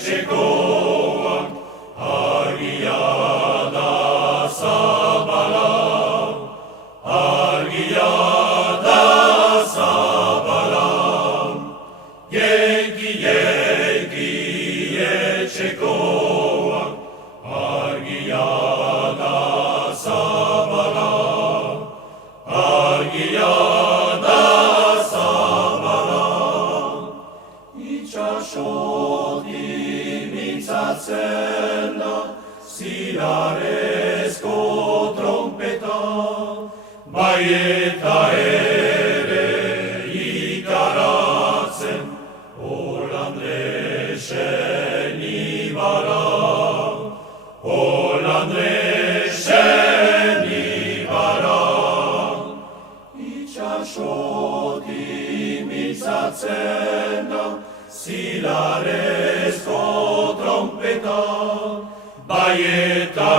etxekoak argia da zabala, argia da zabala. Jeki etxekoak argia da zabala, argia da zabala. Itxasotik mintzatzen da zilarrezko trompeta, bai eta ere ikaratzen Holandresen ibara, Holandresen ibara. Itxasotik mintzatzen da zilarrezko trompeta, bai eta